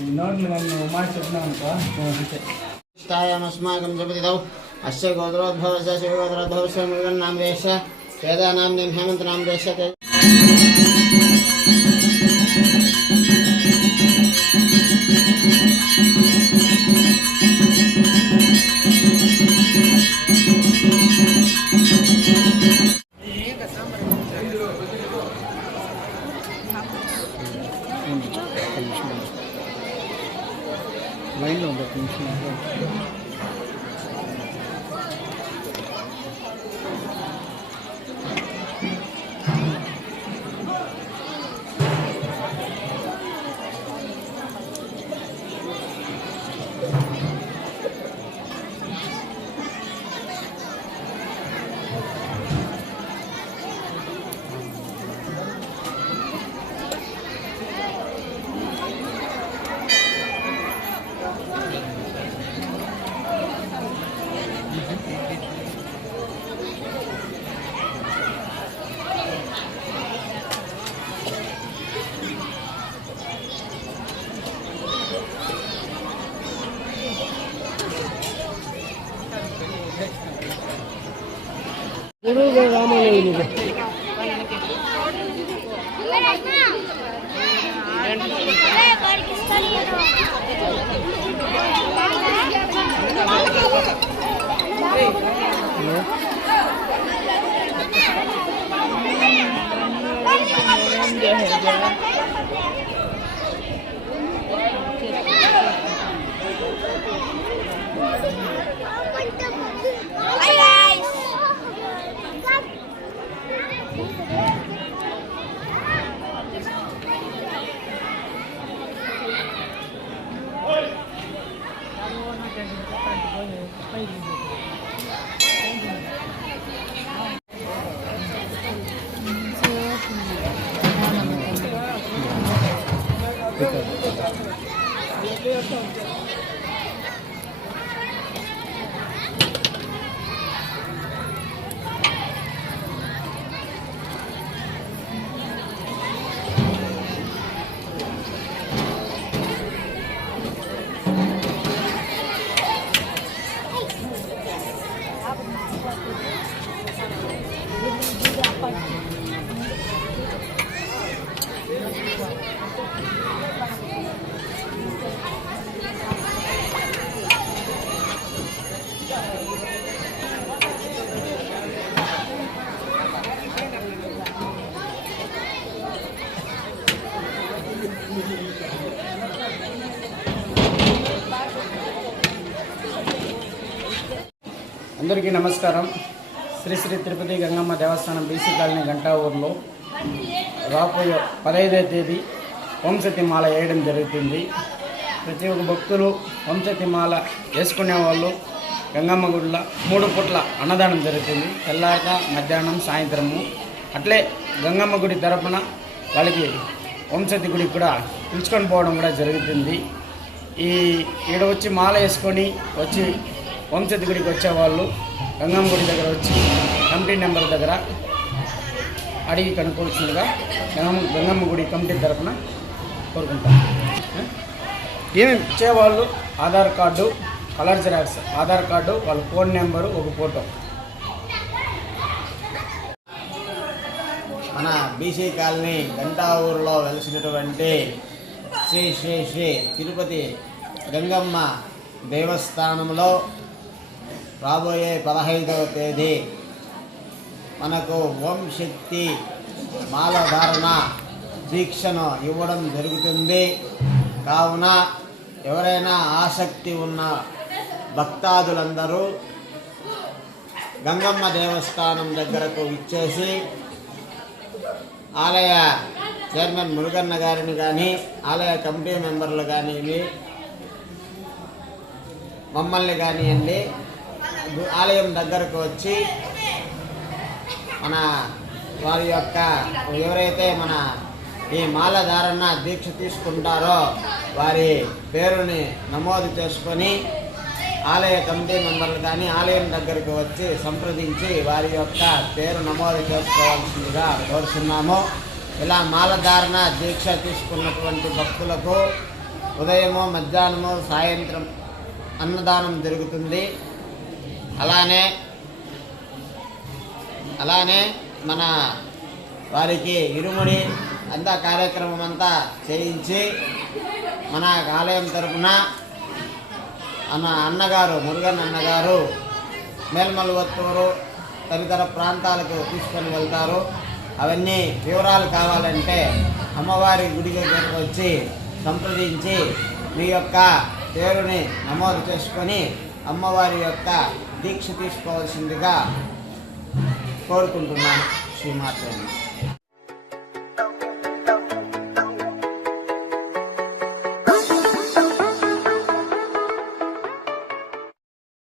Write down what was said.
నోట్లు నన్ను మాట చెప్పినావు అనుకో అంతే. స్థాయామస్మాకం జపతిదౌ అస్య గోత్రోద్భవస్య శివగోత్రోద్భవస్య మృగన్నామదేశ వేదానాం హేమంతనామదేశ. లైన్లో ఉంది ఒక నిమిషం. అందరికీ నమస్కారం. శ్రీ శ్రీ తిరుపతి గంగమ్మ దేవస్థానం బీసీ కాలనీ గంటావూరులో రాబోయే 15వ తేదీ వంశతి మాల వేయడం జరుగుతుంది. ప్రతి ఒక్క భక్తులు వంశతి మాల వేసుకునే వాళ్ళు గంగమ్మ గుడిలో 3 పూట్ల అన్నదానం జరుగుతుంది. తెల్లాక మధ్యాహ్నం సాయంత్రము. అట్లే గంగమ్మ గుడి తరపున వాళ్ళకి వంశతి గుడికి కూడా పిలుచుకొని పోవడం కూడా జరుగుతుంది. ఈడ వచ్చి మాల వేసుకొని వచ్చి వంశతి గుడికి వచ్చేవాళ్ళు గంగమ్మ గుడి దగ్గర వచ్చి కమిటీ నెంబర్ దగ్గర అడిగి కనుక్కోవచ్చుగా గంగమ్మ గుడి కమిటీ తరఫున కోరుకుంటాం. ఏమేమి ఇచ్చేవాళ్ళు Aadhaar card, colour xerox, Aadhaar card, వాళ్ళ ఫోన్ నెంబరు, ఒక ఫోటో. మన బీసీ కాలనీ గంటావూరులో వెలిసినటువంటి శ్రీ శ్రీ శ్రీ తిరుపతి గంగమ్మ దేవస్థానంలో రాబోయే 15వ తేదీ మనకు ఓం శక్తి మాలధారణ దీక్షను ఇవ్వడం జరుగుతుంది. కావున ఎవరైనా ఆసక్తి ఉన్న భక్తాదులందరూ గంగమ్మ దేవస్థానం దగ్గరకు ఇచ్చేసి ఆలయ చైర్మన్ మురుగన్న గారిని కానీ, ఆలయ కమిటీ మెంబర్లు కానివ్వండి, మమ్మల్ని కానివ్వండి, ఆలయం దగ్గరకు వచ్చి మన వారి యొక్క ఎవరైతే మన ఈ మాలధారణ దీక్ష తీసుకుంటారో వారి పేరుని నమోదు చేసుకొని ఆలయ కమిటీ మెంబర్లు కానీ ఆలయం దగ్గరకు వచ్చి సంప్రదించి వారి యొక్క పేరు నమోదు చేసుకోవాల్సిందిగా కోరుతున్నాము. ఇలా మాలధారణ దీక్ష తీసుకున్నటువంటి భక్తులకు ఉదయము మధ్యాహ్నము సాయంత్రం అన్నదానం జరుగుతుంది. అలానే మన వారికి ఇరుముడి అంతా కార్యక్రమం అంతా చేయించి మన ఆలయం తరపున అన్నగారు మురుగన్ అన్నగారు మేల్మలువత్తూరు తదితర ప్రాంతాలకు తీసుకొని వెళ్తారు. అవన్నీ వివరాలు కావాలంటే అమ్మవారి గుడి దగ్గరకు వచ్చి సంప్రదించి మీ యొక్క పేరుని నమోదు చేసుకొని అమ్మవారి యొక్క దీక్ష తీసుకోవాల్సిందిగా కోరుకుంటున్నాను. శ్రీమాత్రే.